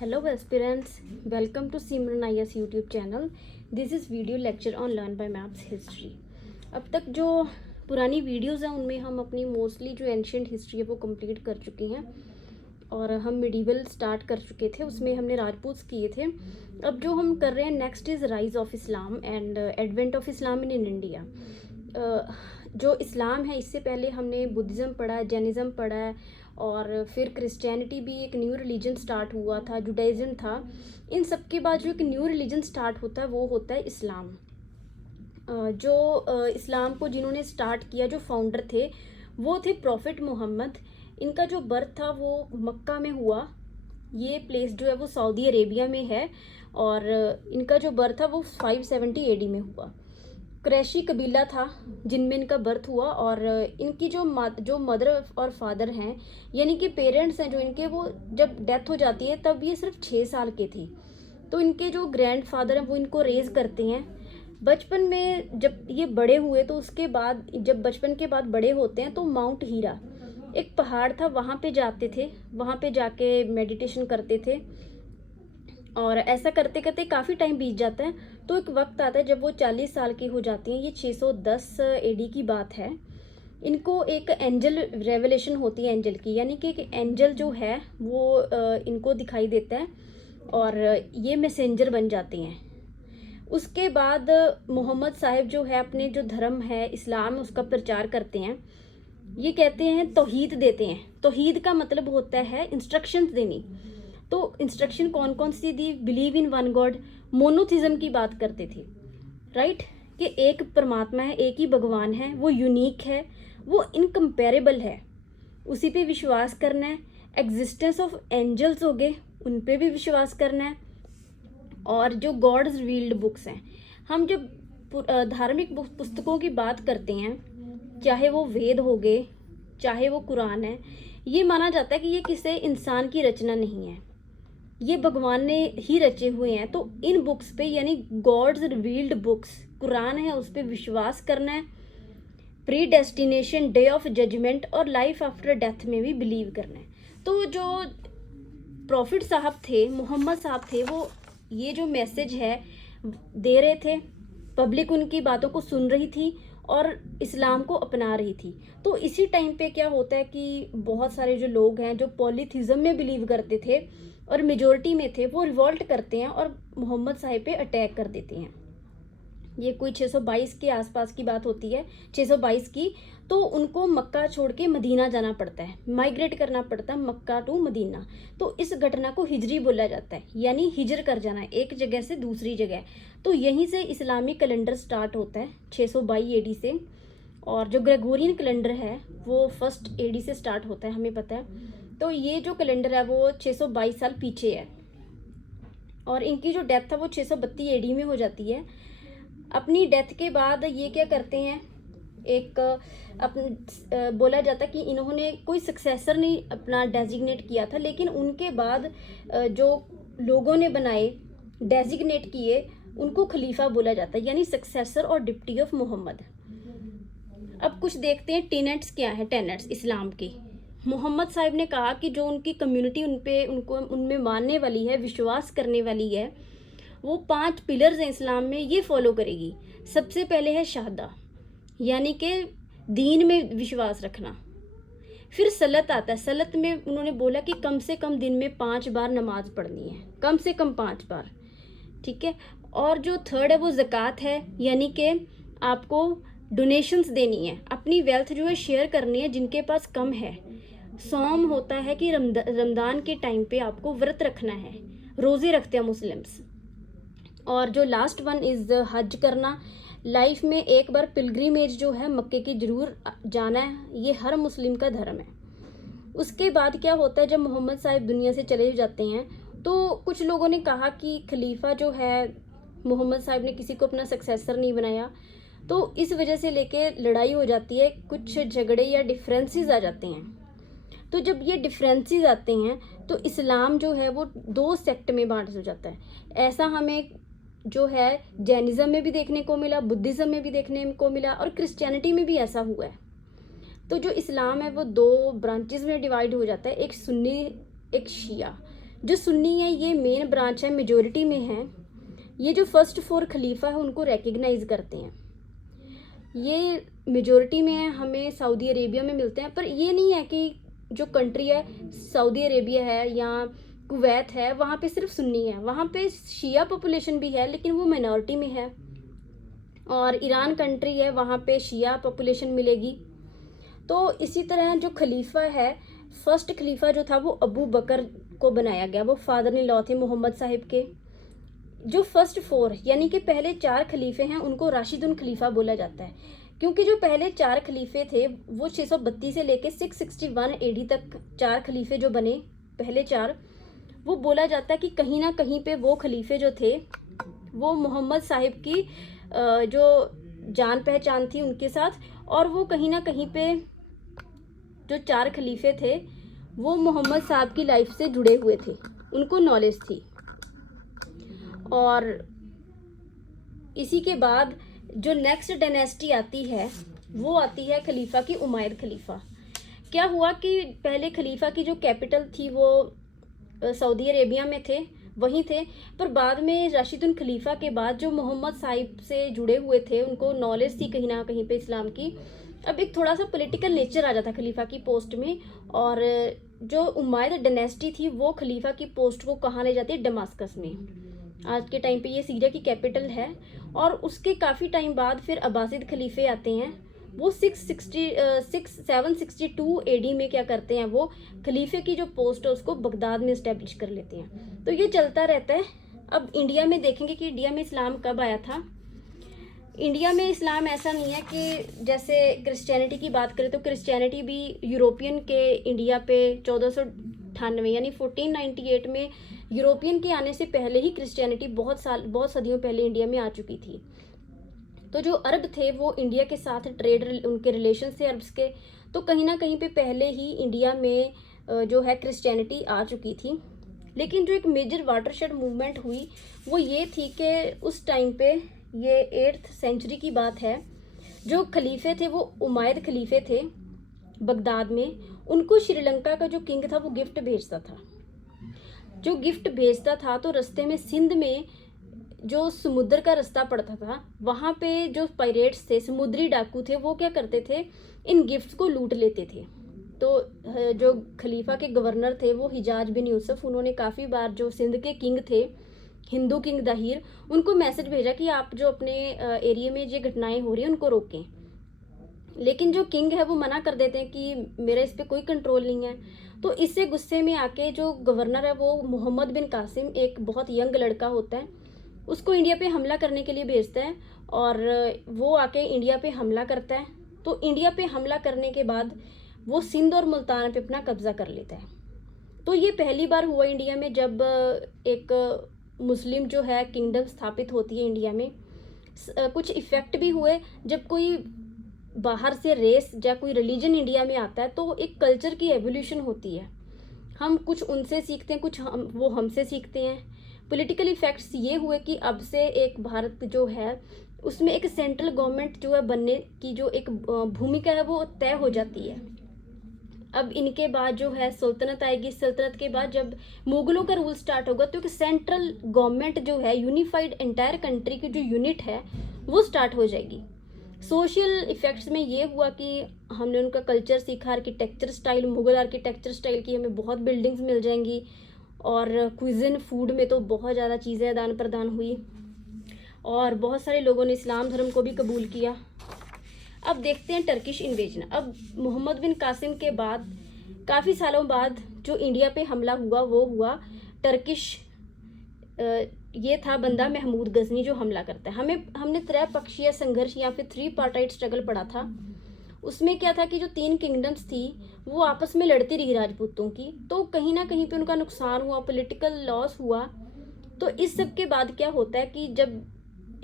Hello aspirants, welcome to Simran IS YouTube channel. This is video lecture on Learn by Maps History. अब तक जो पुरानी videos हैं उनमें हम अपनी मोस्टली जो एंशियंट हिस्ट्री है वो कंप्लीट कर चुके हैं और हम मिडीवल स्टार्ट कर चुके थे, उसमें हमने राजपूत किए थे। अब जो हम कर रहे हैं next is rise of Islam and advent of Islam in India. जो इस्लाम है इससे पहले हमने बुद्धिज़्म पढ़ा है, जैनिज़्म पढ़ा है और फिर क्रिश्चियनिटी भी एक न्यू रिलीजन स्टार्ट हुआ था, जुडाइज़म था। इन सब के बाद जो एक न्यू रिलीजन स्टार्ट होता है वो होता है इस्लाम। इस्लाम को जिन्होंने स्टार्ट किया, जो फाउंडर थे वो थे प्रॉफिट मोहम्मद। इनका जो बर्थ था वो मक्का में हुआ। ये प्लेस जो है वो सऊदी अरेबिया में है और इनका जो बर्थ था वो 570 AD में हुआ। क्रैशी कबीला था जिनमें इनका बर्थ हुआ और इनकी जो मदर और फादर हैं यानी कि पेरेंट्स हैं जो इनके, वो जब डेथ हो जाती है तब ये सिर्फ 6 साल के थे। तो इनके जो ग्रैंड फादर हैं वो इनको रेज करते हैं। बचपन में जब ये बड़े हुए तो उसके बाद जब बचपन के बाद बड़े होते हैं तो माउंट हीरा एक पहाड़ था, वहाँ पे जाते थे, वहाँ पे जाके मेडिटेशन करते थे और ऐसा करते करते काफ़ी टाइम बीत जाता है। तो एक वक्त आता है जब वो 40 साल की हो जाती हैं। ये 610 AD की बात है। इनको एक एंजल रेवलेशन होती है एंजल की, यानी कि एक एंजल जो है वो इनको दिखाई देता है और ये मैसेंजर बन जाते हैं। उसके बाद मोहम्मद साहिब जो है अपने जो धर्म है इस्लाम उसका प्रचार करते हैं। ये कहते हैं तौहीद देते हैं। तौहीद का मतलब होता है इंस्ट्रक्शंस देनी। तो इंस्ट्रक्शन कौन कौन सी दी? Believe in one God, monotheism की बात करते थे, राइट, कि एक परमात्मा है, एक ही भगवान है, वो यूनिक है, वो इनकम्पेरेबल है, उसी पे विश्वास करना है। एग्जिस्टेंस ऑफ एंजल्स हो गए, उन पे भी विश्वास करना है। और जो गॉड्स रिवील्ड बुक्स हैं, हम जब धार्मिक पुस्तकों की बात करते हैं, चाहे वो वेद हो गए चाहे वो कुरान है, ये माना जाता है कि ये किसी इंसान की रचना नहीं है, ये भगवान ने ही रचे हुए हैं। तो इन बुक्स पे यानी गॉड्स रिवील्ड बुक्स, कुरान है, उस पर विश्वास करना है। Predestination, day of judgement और लाइफ आफ्टर डेथ में भी बिलीव करना है। तो जो प्रॉफिट साहब थे, मोहम्मद साहब थे, वो ये जो मैसेज है दे रहे थे, पब्लिक उनकी बातों को सुन रही थी और इस्लाम को अपना रही थी। तो इसी टाइम पे क्या होता है कि बहुत सारे जो लोग हैं जो पॉलीथिज्म में बिलीव करते थे और मेजोरिटी में थे, वो रिवॉल्ट करते हैं और मोहम्मद साहिब पे अटैक कर देते हैं। ये कोई 622 के आसपास की बात होती है, 622 की। तो उनको मक्का छोड़ के मदीना जाना पड़ता है, माइग्रेट करना पड़ता है मक्का टू मदीना। तो इस घटना को हिजरी बोला जाता है, यानी हिजर कर जाना एक जगह से दूसरी जगह। तो यहीं से इस्लामिक कैलेंडर स्टार्ट होता है 622 AD से। और जो ग्रेगोरियन कैलेंडर है वो 1 AD से स्टार्ट होता है, हमें पता है। तो ये जो कैलेंडर है वो 622 साल पीछे है और इनकी जो डेथ है वो 632 AD में हो जाती है। अपनी डेथ के बाद ये क्या करते हैं, बोला जाता कि इन्होंने कोई सक्सेसर नहीं अपना डेजिग्नेट किया था, लेकिन उनके बाद जो लोगों ने बनाए, डेजिग्नेट किए, उनको खलीफा बोला जाता है, यानी सक्सेसर और डिप्टी ऑफ मोहम्मद। अब कुछ देखते हैं टेनेट्स क्या है, टेनेट्स इस्लाम के। मोहम्मद साहिब ने कहा कि जो उनकी कम्युनिटी उनमें मानने वाली है, विश्वास करने वाली है, वो 5 पिलर्स हैं इस्लाम में, ये फॉलो करेगी। सबसे पहले है शहादा, यानी कि दीन में विश्वास रखना। फिर सलत आता है। सलत में उन्होंने बोला कि कम से कम दिन में 5 बार नमाज पढ़नी है, कम से कम 5 बार, ठीक है। और जो थर्ड है वो ज़कात है, यानी कि आपको डोनेशंस देनी है, अपनी वेल्थ जो है शेयर करनी है जिनके पास कम है। सौम होता है कि रमज़ान के टाइम पे आपको व्रत रखना है, रोज़े रखते हैं मुस्लिम्स। और जो लास्ट वन इज़ हज करना। लाइफ में एक बार पिलग्रिमेज जो है मक्के की ज़रूर जाना है, ये हर मुस्लिम का धर्म है। उसके बाद क्या होता है, जब मोहम्मद साहिब दुनिया से चले जाते हैं तो कुछ लोगों ने कहा कि खलीफा जो है, मोहम्मद साहिब ने किसी को अपना सक्सेसर नहीं बनाया, तो इस वजह से लेके लड़ाई हो जाती है, कुछ झगड़े या डिफरेंसेस आ जाते हैं। तो जब ये डिफरेंसेस आते हैं तो इस्लाम जो है वो 2 सेक्ट में बांट हो जाता है। ऐसा हमें जो है जैनिज़्म में भी देखने को मिला, बुद्धिज़्म में भी देखने को मिला और क्रिश्चियनिटी में भी ऐसा हुआ है। तो जो इस्लाम है वो 2 ब्रांचेस में डिवाइड हो जाता है, एक सुन्नी एक शिया। जो सुन्नी है ये मेन ब्रांच है, मेजोरिटी में है। ये जो फर्स्ट 4 खलीफा है उनको रिकग्नाइज करते हैं। ये मेजोरिटी में है, हमें सऊदी अरेबिया में मिलते हैं। पर ये नहीं है कि जो कंट्री है सऊदी अरेबिया है या कुवैत है वहाँ पे सिर्फ सुन्नी है, वहाँ पे शिया पॉपुलेशन भी है लेकिन वो माइनॉरिटी में है। और ईरान कंट्री है वहाँ पे शिया पॉपुलेशन मिलेगी। तो इसी तरह जो खलीफा है, फर्स्ट खलीफा जो था वो अबू बकर को बनाया गया, वो फादर इन लॉ थे मोहम्मद साहिब के। जो फर्स्ट 4 यानी कि पहले 4 खलीफे हैं उनको राशिदुन खलीफा बोला जाता है, क्योंकि जो पहले 4 खलीफे थे वो 632 से लेके 661 एडी तक 4 खलीफे जो बने पहले 4, वो बोला जाता है कि कहीं ना कहीं पे वो खलीफे जो थे वो मोहम्मद साहिब की जो जान पहचान थी उनके साथ, और वो कहीं ना कहीं पे जो 4 खलीफे थे वो मोहम्मद साहब की लाइफ से जुड़े हुए थे, उनको नॉलेज थी। और इसी के बाद जो नेक्स्ट डायनेस्टी आती है वो आती है खलीफा की उमैयद खलीफा। क्या हुआ कि पहले खलीफा की जो कैपिटल थी वो सऊदी अरेबिया में थे, वहीं थे, पर बाद में राशिदुन खलीफा के बाद जो मोहम्मद साहिब से जुड़े हुए थे उनको नॉलेज थी कहीं ना कहीं पे इस्लाम की। अब एक थोड़ा सा पॉलिटिकल नेचर आ जाता खलीफा की पोस्ट में, और जो उमैयद डायनेस्टी थी वो खलीफा की पोस्ट को कहाँ ले जाती है, दमास्कस में। आज के टाइम पे ये सीरिया की कैपिटल है। और उसके काफ़ी टाइम बाद फिर अब्बासिद खलीफे आते हैं, वो 762 एडी में क्या करते हैं, वो खलीफे की जो पोस्ट है उसको बगदाद में इस्टेब्लिश कर लेते हैं। तो ये चलता रहता है। अब इंडिया में देखेंगे कि इंडिया में इस्लाम कब आया था। इंडिया में इस्लाम ऐसा नहीं है कि जैसे क्रिश्चियनिटी की बात करें तो क्रिश्चियनिटी भी यूरोपियन के इंडिया पे 1498 यानी 1498 में यूरोपियन के आने से पहले ही क्रिश्चियनिटी बहुत सदियों पहले इंडिया में आ चुकी थी। तो जो अरब थे वो इंडिया के साथ ट्रेड, उनके रिलेशन थे अरब्स के, तो कहीं ना कहीं पे पहले ही इंडिया में जो है क्रिश्चियनिटी आ चुकी थी। लेकिन जो एक मेजर वाटरशेड मूवमेंट हुई वो ये थी कि उस टाइम पे, ये 8th सेंचुरी की बात है, जो खलीफे थे वो उमैयद खलीफे थे बगदाद में, उनको श्रीलंका का जो किंग था वो गिफ्ट भेजता था। जो गिफ्ट भेजता था तो रास्ते में सिंध में जो समुद्र का रास्ता पड़ता था वहाँ पे जो पायरेट्स थे, समुद्री डाकू थे, वो क्या करते थे, इन गिफ्ट्स को लूट लेते थे। तो जो खलीफा के गवर्नर थे वो हिजाज बिन यूसुफ, उन्होंने काफ़ी बार जो सिंध के किंग थे, हिंदू किंग दाहिर, उनको मैसेज भेजा कि आप जो अपने एरिया में जो घटनाएं हो रही हैं उनको रोकें। लेकिन जो किंग है वो मना कर देते हैं कि मेरा इस पर कोई कंट्रोल नहीं है। तो इससे गुस्से में आके जो गवर्नर है वो मोहम्मद बिन कासिम, एक बहुत यंग लड़का होता है, उसको इंडिया पे हमला करने के लिए भेजता है, और वो आके इंडिया पे हमला करता है। तो इंडिया पे हमला करने के बाद वो सिंध और मुल्तान पे अपना कब्जा कर लेता है। तो ये पहली बार हुआ इंडिया में जब एक मुस्लिम जो है किंगडम स्थापित होती है इंडिया में। कुछ इफ़ेक्ट भी हुए, जब कोई बाहर से रेस या कोई रिलीजन इंडिया में आता है तो एक कल्चर की एवोल्यूशन होती है। हम कुछ उनसे सीखते हैं, कुछ वो हमसे सीखते हैं। पॉलिटिकल इफ़ेक्ट्स ये हुए कि अब से एक भारत जो है उसमें एक सेंट्रल गवर्नमेंट जो है बनने की जो एक भूमिका है वो तय हो जाती है। अब इनके बाद जो है सल्तनत आएगी, सल्तनत के बाद जब मुगलों का रूल स्टार्ट होगा तो एक सेंट्रल गवर्नमेंट जो है यूनिफाइड एंटायर कंट्री की जो यूनिट है वो स्टार्ट हो जाएगी। सोशल इफ़ेक्ट्स में ये हुआ कि हमने उनका कल्चर सीखा, architecture style, Mughal architecture style की हमें बहुत बिल्डिंग्स मिल जाएंगी, और क्विज़न फूड में तो बहुत ज़्यादा चीज़ें आदान प्रदान हुई, और बहुत सारे लोगों ने इस्लाम धर्म को भी कबूल किया। अब देखते हैं टर्किश इन्वेजन। अब मोहम्मद बिन कासिम के बाद काफ़ी सालों बाद जो इंडिया पे हमला हुआ वो हुआ टर्किश, ये था बंदा महमूद गजनी जो हमला करता है। हमने त्रैपक्षीय संघर्ष या फिर 3 पार्टाइट स्ट्रगल पढ़ा था। उसमें क्या था कि जो 3 किंगडम्स थी वो आपस में लड़ती रही राजपूतों की, तो कहीं ना कहीं पे उनका नुकसान हुआ, पॉलिटिकल लॉस हुआ। तो इस सब के बाद क्या होता है कि जब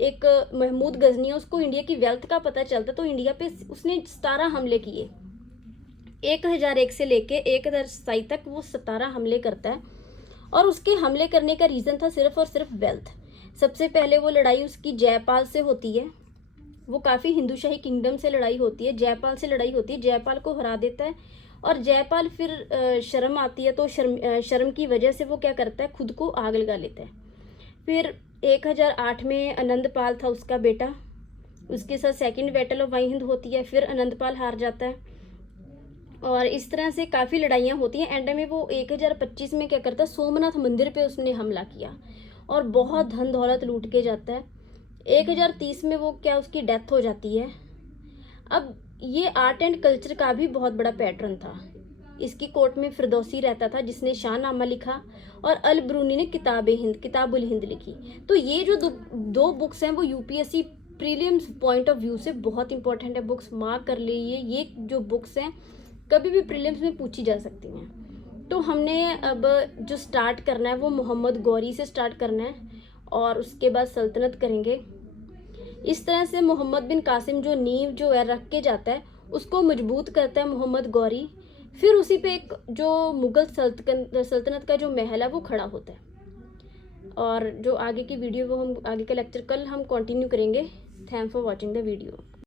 एक महमूद गजनी है उसको इंडिया की वेल्थ का पता चलता, तो इंडिया पे उसने 17 हमले किए। 1001 से लेके 1027 तक वो 17 हमले करता है, और उसके हमले करने का रीज़न था सिर्फ और सिर्फ वेल्थ। सबसे पहले वो लड़ाई उसकी जयपाल से होती है, वो काफ़ी हिंदूशाही किंगडम से लड़ाई होती है, जयपाल से लड़ाई होती है, जयपाल को हरा देता है, और जयपाल फिर शर्म आती है तो शर्म की वजह से वो क्या करता है, खुद को आग लगा लेता है। फिर 1008 में आनंदपाल था उसका बेटा, उसके साथ second battle of Waihind होती है, फिर आनंदपाल हार जाता है और इस तरह से काफ़ी लड़ाइयाँ होती हैं। एंड में वो 1025 में क्या करता है, सोमनाथ मंदिर पे उसने हमला किया और बहुत धन दौलत लूट के जाता है। 1030 में वो क्या, उसकी डेथ हो जाती है। अब ये आर्ट एंड कल्चर का भी बहुत बड़ा पैटर्न था। इसकी कोर्ट में फिरदौसी रहता था जिसने शाहनामा लिखा और अल ब्रूनी ने किताबुल हिंद लिखी। तो ये जो दो बुक्स हैं वो UPSC prelims point of view से बहुत इंपॉर्टेंट है बुक्स, मार्क कर लीजिए। ये जो बुक्स हैं कभी भी प्रीलिम्स में पूछी जा सकती हैं। तो हमने अब जो स्टार्ट करना है वो मोहम्मद गौरी से स्टार्ट करना है और उसके बाद सल्तनत करेंगे। इस तरह से मोहम्मद बिन कासिम जो नींव जो है रख के जाता है उसको मजबूत करता है मोहम्मद गौरी। फिर उसी पे एक जो मुगल सल्तनत का जो महल है वो खड़ा होता है। और जो आगे की वीडियो वो हम आगे का लेक्चर कल हम कंटिन्यू करेंगे। Thanks for watching the video.